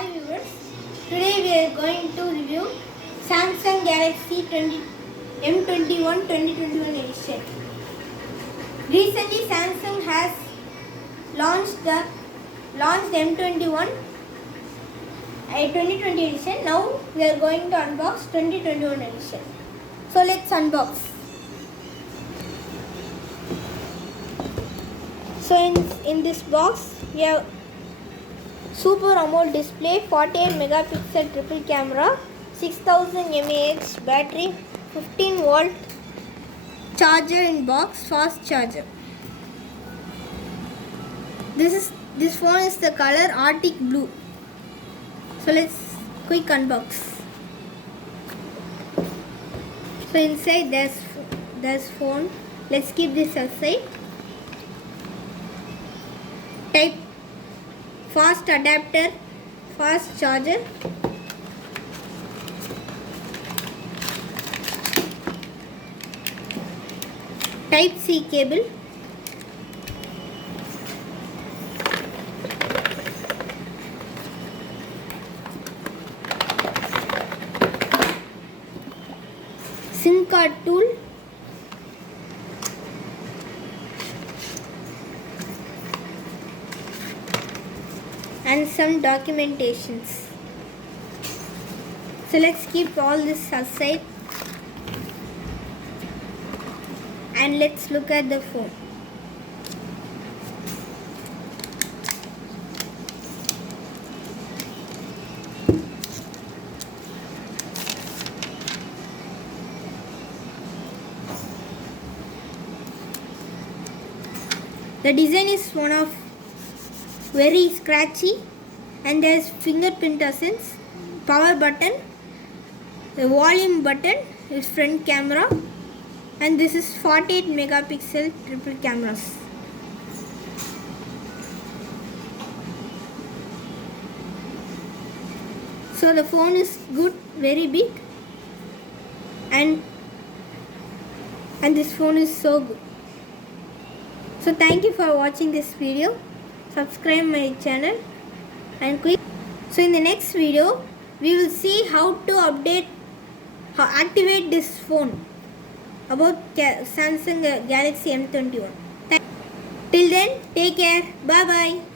Hi viewers, today we are going to review Samsung Galaxy M21 2021 edition. Recently Samsung has launched M21 2020 edition. Now we are going to unbox 2021 edition. So let's unbox. So in this box we have Super AMOLED display, 48 megapixel triple camera, 6000 mAh battery, 15 volt charger in box, fast charger. This phone is the color Arctic blue. So let's quick unbox. So inside there's phone. Let's keep this aside. Type fast adapter, fast charger, type C cable, SIM card tool, and some documentations. So let's keep all this aside and let's look at the phone. The design is one of very scratchy, and there is fingerprint essence, power button, the volume button is front camera, and this is 48 megapixel triple cameras. So the phone is good, very big, and this phone is so good. So thank you for watching this video. Subscribe my channel and quick. So in the next video we will see how to activate this phone about Samsung Galaxy M21. Till then, take care. Bye bye.